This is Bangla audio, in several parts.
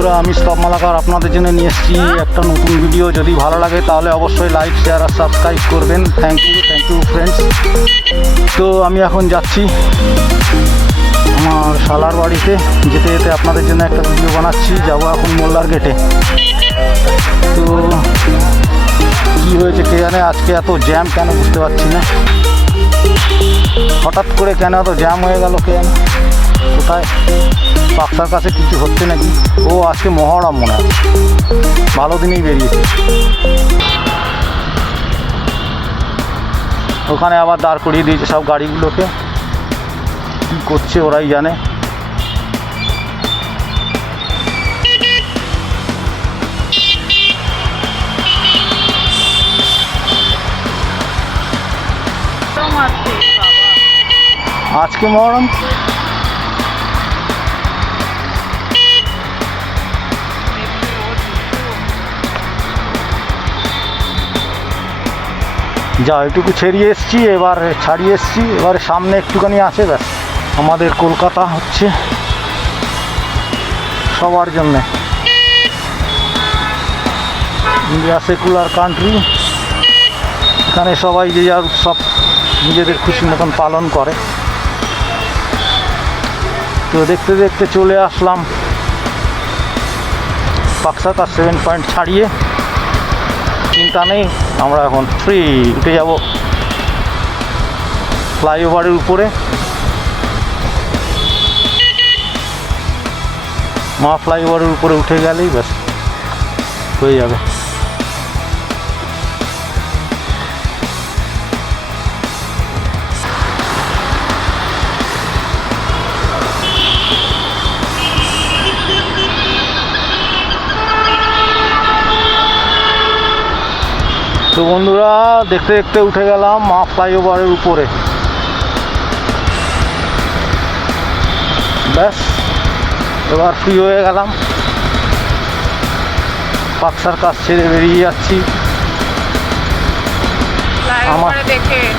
বন্ধুরা, আমি স্তব মালাকার আপনাদের জন্য নিয়ে এসেছি একটা নতুন ভিডিও যদি ভালো লাগে, তাহলে অবশ্যই লাইক শেয়ার আর সাবস্ক্রাইব করবেন। Thank you thank you friends তো আমি এখন যাচ্ছি আমার শালার বাড়িতে। যেতে যেতে আপনাদের জন্য একটা ভিডিও বানাচ্ছি। যাব এখন মোল্লার গেটে। তো কী হয়েছে কে জানে, আজকে এত জ্যাম কেন বুঝতে পারছি না। হঠাৎ করে কেন এত জ্যাম হয়ে গেল কে কোথায়? বাক্সার কাছে কিছু হচ্ছে নাকি? ও আজকে মহরম মনে হয়। ভালো দিনেই বেরিয়েছে। ওখানে আবার দাঁড় করিয়ে দিয়েছে সব গাড়িগুলোকে। কী করছে ওরাই জানে। আজকে মহরম যা, এটুকু ছেড়িয়ে এসছি, এবার ছাড়িয়ে এসছি, এবার সামনে একটুখানি আছে ব্যাস। আমাদের কলকাতা হচ্ছে সবার জন্যে। India secular country. এখানে সবাই যে যার উৎসব নিজেদের খুশি মতন পালন করে। তো দেখতে দেখতে চলে আসলাম। পাকসাকা সেভেন পয়েন্ট ছাড়িয়ে। চিন্তা নেই, আমরা এখন ফ্রি উঠে যাব। ফ্লাইওভারের উপরে। মা ফ্লাইওভারের উপরে উঠে গেলেই ব্যাস, হয়ে যাবে। তো বন্ধুরা দেখতে দেখতে উঠে গেলাম মা ফ্লাইওভারের উপরে। ব্যাস এবার ফ্রি হয়ে গেলাম। পাকসার কাজ ছেড়ে বেরিয়ে যাচ্ছি। আমার- দেখে।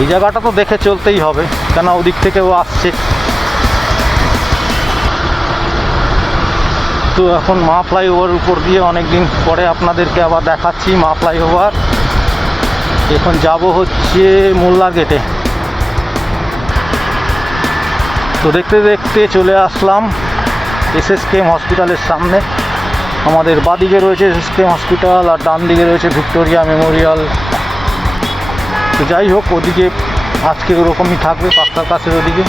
এই জায়গাটা তো দেখে চলতেই হবে, কেন ওদিক থেকেও আসছে। তো এখন মা ফ্লাইওভার উপর দিয়ে অনেক দিন পরে আপনাদেরকে আবার দেখাচ্ছি মা ফ্লাইওভার। এখন যাব হচ্ছে মোল্লা গেটে। তো দেখতে দেখতে চলে আসলাম এস এস এসএসকেএম হসপিটালের সামনে। আমাদের বাদিকে রয়েছে এসএসকেএম হসপিটাল আর ডান দিকে রয়েছে ভিক্টোরিয়া মেমোরিয়াল তো যাই হোক, ওদিকে আজকে ওরকমই থাকবে, পাক্কার কাছের ওদিকে।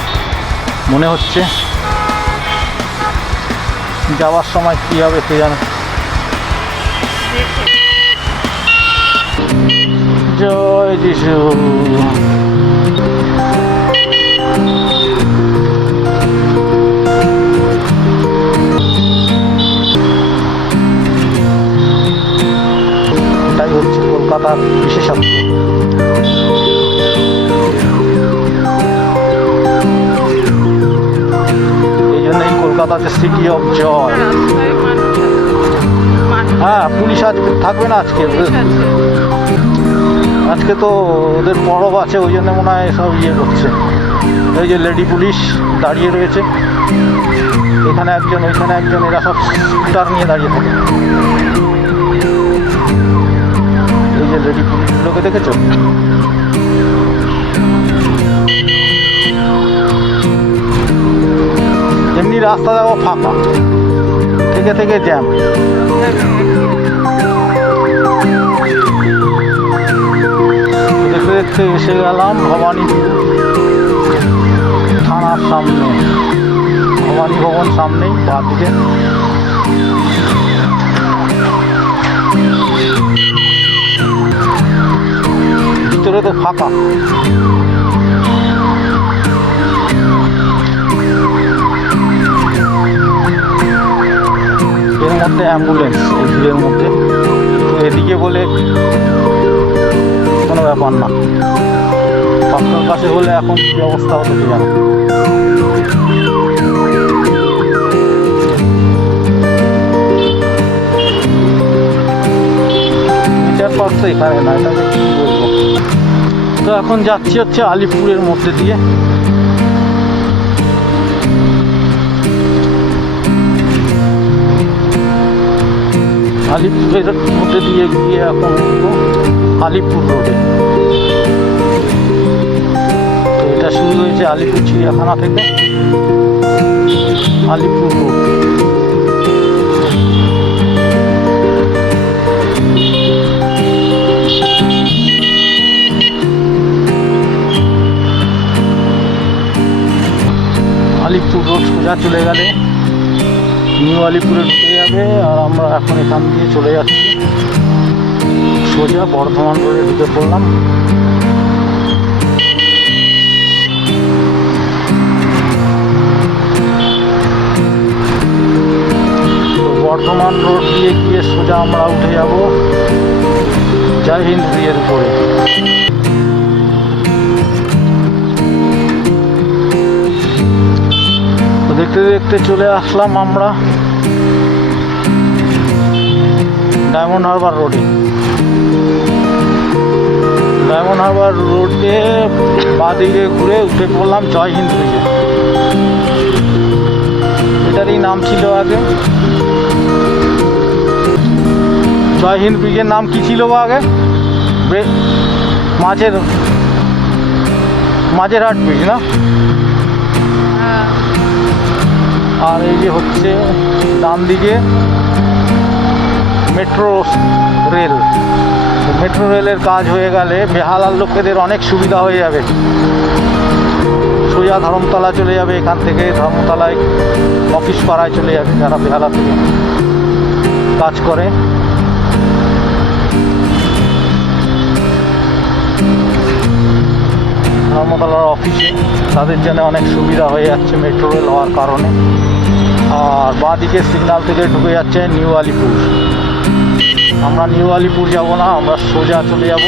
মনে হচ্ছে যাওয়ার সময় কী হবে সে জানে। জয় যিশু। এটাই হচ্ছে কলকাতার বিশেষত্ব। সিটি অফ জয় হ্যাঁ পুলিশ আজকে থাকবে না আজকে। আজকে তো ওদের পরব আছে, ওই জন্য মনে হয় সব ইয়ে করছে। এই যে লেডি পুলিশ দাঁড়িয়ে রয়েছে। এখানে একজন, ওইখানে একজন, এরা সব স্কুটার নিয়ে দাঁড়িয়ে থাকে। এই যে লেডি পুলিশগুলোকে দেখেছ? এমনি রাস্তা যাব ফাঁকা। থেকে থেকে জ্যাম দেখতে দেখতে এসে গেলাম ভবানীপুর থানার সামনে। ভবানী ভবন সামনেই বাদিকে ভিতরে তো ফাঁকা। এর মধ্যে অ্যাম্বুলেন্স এই ভিড়ের মধ্যে। এদিকে বলে কোনো ব্যাপার না। পাক্কার কাছে হলে এখন কী অবস্থা হতো কি জানো এখানে না, এটাকে বলব? তো এখন যাচ্ছি হচ্ছে আলিপুরের মধ্যে দিয়ে। আলিপুরের মধ্যে দিয়ে গিয়ে এখন আলিপুর রোডে তো এটা শুরু হয়েছে আলিপুর চিড়িয়াখানা থেকে আলিপুর রোড আলিপুর রোড সোজা চলে গেলে নিউ আলিপুরে ঢুকে যাবে আর আমরা এখন এখান দিয়ে চলে যাচ্ছি। সোজা বর্ধমান রোডে ঢুকে পড়লাম। বর্ধমান রোড দিয়ে গিয়ে সোজা আমরা উঠে যাব জয় হিন্দ ব্রিজের উপরে। দেখতে দেখতে চলে আসলাম আমরা। ডায়মন্ড হারবার রোডে ডায়মন্ড হারবার রোডে বাদিকে ঘুরে উঠে পড়লাম জয় হিন্দ ব্রিজে এটারই নাম ছিল আগে। জয় হিন্দ ব্রিজের নাম কি ছিল বা আগে? মাঝের মাঝের হাট ব্রিজ না? হ্যাঁ। আর এই যে হচ্ছে ডান দিকে মেট্রো রেল। মেট্রো রেলের কাজ হয়ে গেলে বেহালার লোকেদের অনেক সুবিধা হয়ে যাবে। সোজা ধর্মতলা চলে যাবে, এখান থেকে ধর্মতলায় অফিস পাড়ায় চলে যাবে যারা বেহালা থেকে। কাজ করে। ধর্মতলার অফিসে তাদের জন্য অনেক সুবিধা হয়ে যাচ্ছে মেট্রো রেল হওয়ার কারণে। আর বাঁদিকে সিগনাল থেকে ঢুকে যাচ্ছে নিউ আলিপুর। আমরা নিউ আলিপুর যাব না, আমরা সোজা চলে যাব।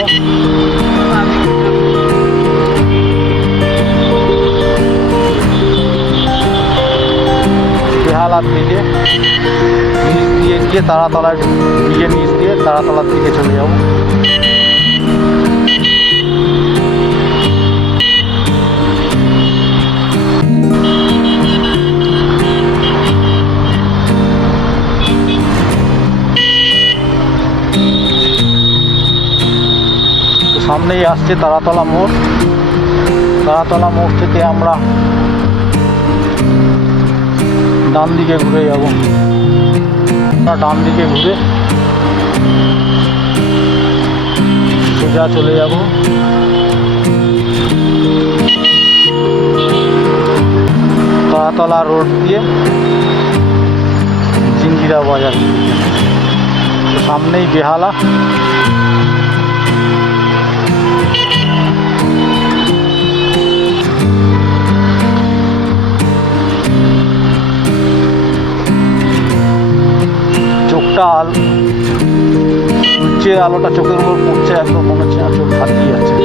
বেহালার দিকে, নিচ দিয়ে গিয়ে তারাতলার তারাতলার দিকে চলে যাব। সামনেই আসছে তারাতলা মোড়। তারাতলা মোড় থেকে আমরা ডান দিকে ঘুরে যাব। আমরা ডান দিকে ঘুরে সোজা চলে যাব। তারাতলা রোড দিয়ে জিঞ্জিরা বাজার। সামনেই বেহালা। আলোটা চোখের উপর পড়ছে একদম মনে হচ্ছে না চোখ ফাটিয়ে যাচ্ছে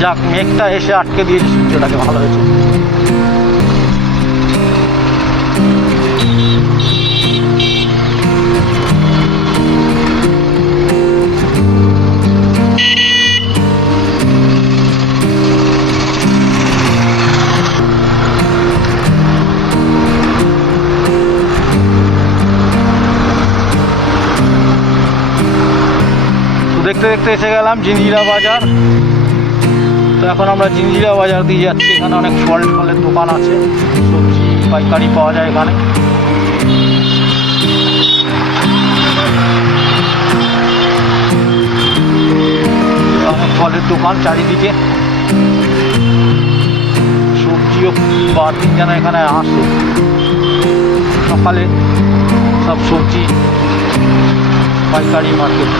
যাক, মেঘটা এসে আটকে দিয়েছে, সূর্যটাকে ভালো হয়েছে। দেখতে এসে গেলাম জিঞ্জিরা বাজার। তো এখন আমরা জিঞ্জিরা বাজার দিয়ে যাচ্ছি। এখানে অনেক ফল ফলের দোকান আছে, সবজি, পাইকারি পাওয়া যায় এখানে। অনেক ফলের দোকান চারিদিকে। সবজিও বারদিন যেন এখানে আসে। সকালে সব সবজি পাইকারি market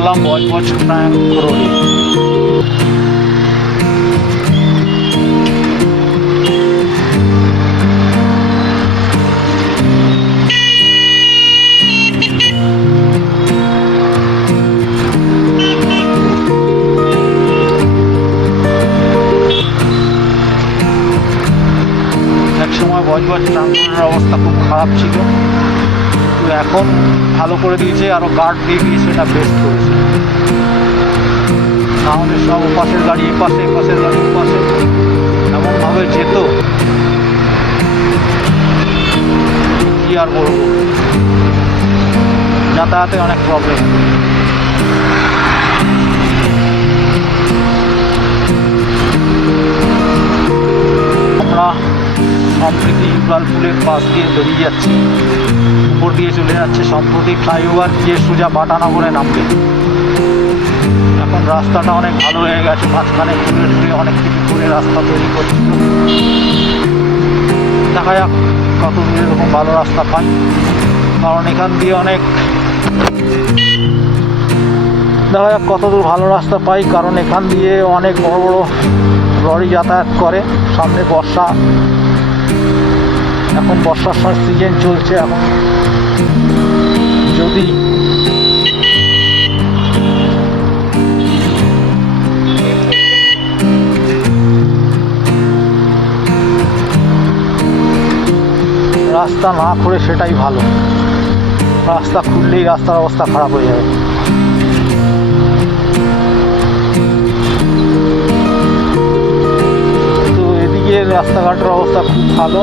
Lambat, macam tangan kroni. আরও গার্ড দিয়ে দিয়েছে এটা বেস্ট করেছে। তাহলে সব পাশের গাড়ি, পাশে, পাশের গাড়ি, পাশে। এমনভাবে যেত। কি আর বলব? যাতায়াতে অনেক প্রবলেম আমরা সম্প্রতি ইকবালপুলের পাশ দিয়ে বেরিয়ে যাচ্ছি। উপর দিয়ে চলে যাচ্ছে। সম্প্রতি ফ্লাইওভার গিয়ে সোজা বাটানগরে নামবে। এখন রাস্তাটা অনেক ভালো হয়ে গেছে। মাঝখানে ঘুরে ঘুরে অনেক কিছু করে রাস্তা তৈরি করছিল দেখা যাক কত এরকম ভালো রাস্তা পাই। কারণ এখান দিয়ে অনেক দেখা যাক কত দূর ভালো রাস্তা পাই। কারণ এখান দিয়ে অনেক বড় বড় লরি যাতায়াত করে। সামনে বর্ষা। এখন বর্ষার সিজন চলছে এখন। যদি রাস্তা না খুলে সেটাই ভালো। রাস্তা খুললেই রাস্তার অবস্থা খারাপ হয়ে যাবে। তো এদিকে রাস্তাঘাটের অবস্থা খুব ভালো।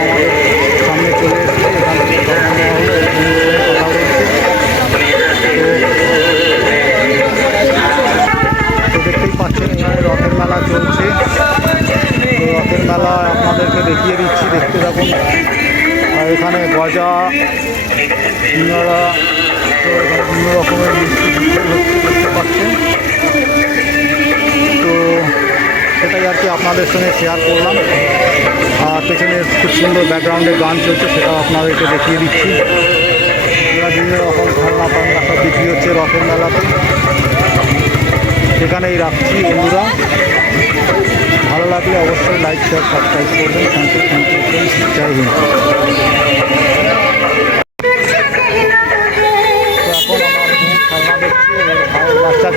ব্যাকগ্রাউন্ডে গান চলছে, সেটাও আপনাদেরকে দেখিয়ে দিচ্ছি। এরা বিভিন্ন রকম খেলনা পালনা সব বিক্রি হচ্ছে রথের মেলাতে। সেখানেই রাখছি বন্ধুরা। ভালো লাগলে অবশ্যই লাইক শেয়ার সাবস্ক্রাইব করবেন। থ্যাংক ইউ থ্যাংক ইউ জয় হিন্দ। আমার বাচ্চার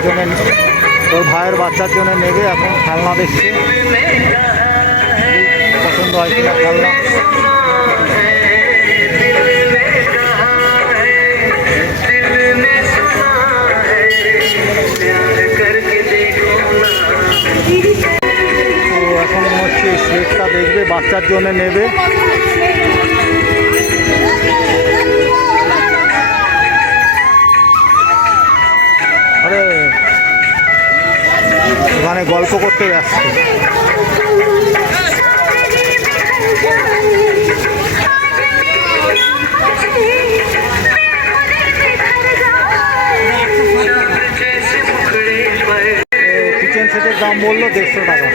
ওর ভাইয়ের বাচ্চার জন্য নেবে, এখন খেলনা দেখছে। পছন্দ হয় কিনা খেলনা? মনে সেটটা দেখবে বাচ্চার জন্য নেবে। আরে ওখানে গল্প করতে ব্যস্ত কিচেন সেটের দাম বলল দেড়শো টাকা।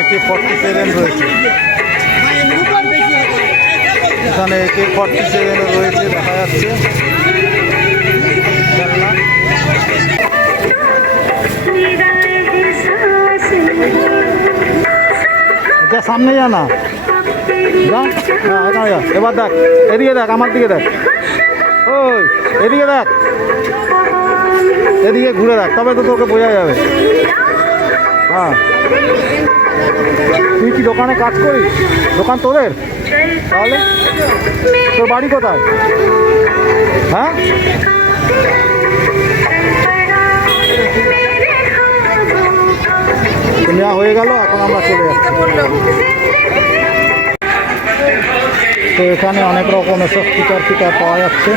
একে ফর্টি সেভেন রয়েছে। এখানে একে ফর্টি সেভেন রয়েছে, দেখা যাচ্ছে। যা সামনে যা না। হ্যাঁ যা। এবার দেখ, এদিকে দেখ, আমার দিকে দেখ। ওই, এদিকে দেখ। এদিকে ঘুরে রাখ, তবে তো তোকে বোঝা যাবে। হ্যাঁ। তুই কি দোকানে কাজ করিস? দোকান তোদের? তাহলে? তোর বাড়ি কোথায়? হ্যাঁ? নেওয়া হয়ে গেল, এখন আমরা চলে যাচ্ছি। তো এখানে অনেক রকম এসব স্পিকার ফিকার পাওয়া যাচ্ছে।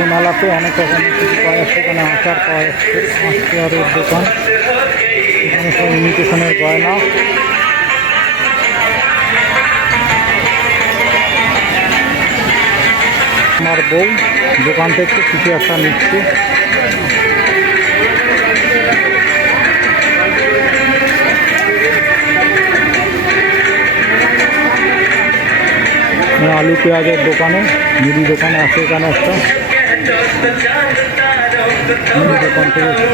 রথের মেলাতে অনেক রকম কিছু পাওয়া যাচ্ছে। এখানে আচার পাওয়া যাচ্ছে আচারের দোকান। এখানে সব ইমিটেশনের গয়না। আমার বউ দোকান থেকে কিছু একটা নিচ্ছে। আলু পেঁয়াজের দোকানে মুদি দোকানে আছে এখানে একটা। মুদি দোকান থেকে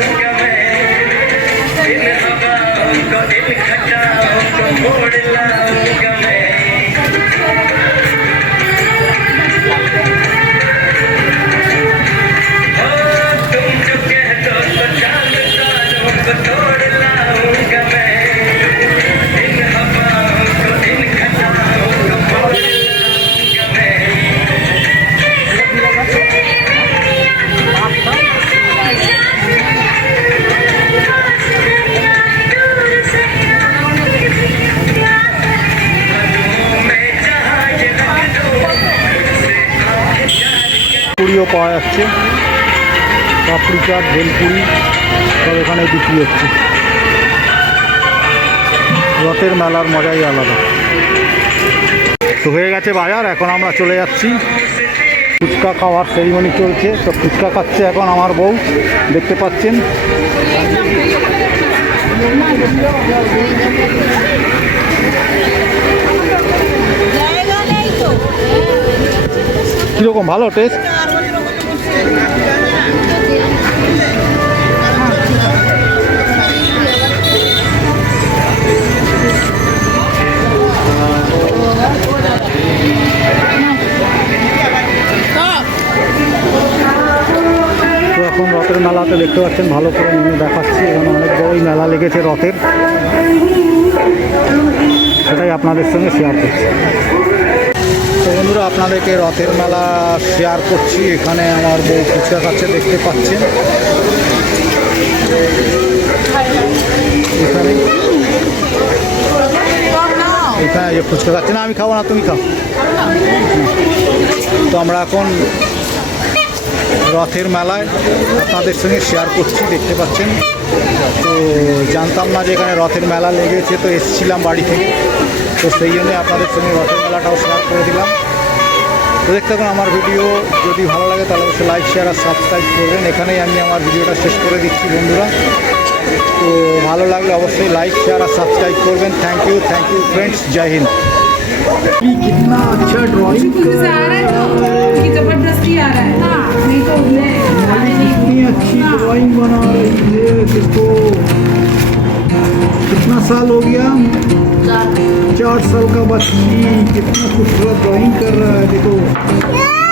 পুরিও পাওয়া যাচ্ছে। পাপড়ি চাট ভেলপুরি সব এখানে বিক্রি হচ্ছে। রথের মেলার মজাই আলাদা। তো হয়ে গেছে বাজার, এখন আমরা চলে যাচ্ছি। ফুচকা খাওয়ার সেরিমনি চলছে। তো ফুচকা খাচ্ছে এখন আমার বউ, দেখতে পাচ্ছেন। কীরকম ভালো টেস্ট দেখতে পাচ্ছেন, ভালো করে মেনু দেখাচ্ছি। এখানে অনেক বড়ই মেলা লেগেছে রথের। সেটাই আপনাদের সঙ্গে শেয়ার করছি। তো বন্ধুরা, আপনাদেরকে রথের মেলা শেয়ার করছি। এখানে আমার বউ ফুচকা খাচ্ছে, দেখতে পাচ্ছেন। এখানে ফুচকা খাচ্ছে। না, আমি খাব না, তুমি খাও। তো আমরা এখন রথের মেলায় আপনাদের সঙ্গে শেয়ার করছি দেখতে পাচ্ছেন তো জানতাম না যে এখানে রথের মেলা লেগেছে তো এসেছিলাম বাড়ি থেকে তো সেই জন্যে আপনাদের সঙ্গে রথের মেলাটাও শেয়ার করে দিলাম তো দেখতে থাকুন আমার ভিডিও যদি ভালো লাগে তাহলে অবশ্যই লাইক শেয়ার আর সাবস্ক্রাইব করবেন এখানেই আমি আমার ভিডিওটা শেষ করে দিচ্ছি বন্ধুরা তো ভালো লাগলে অবশ্যই লাইক শেয়ার আর সাবস্ক্রাইব করবেন thank you thank you friends জয় হিন্দ कितना अच्छा ड्राइंग खुद से आ रहा है तो आ रहा है। हाँ नहीं तो कितनी अच्छी ड्राइंग बना रही है देखो कितना साल हो गया? चार। साल का बच्ची कितना खूबसूरत ड्राइंग कर रहा है देखो।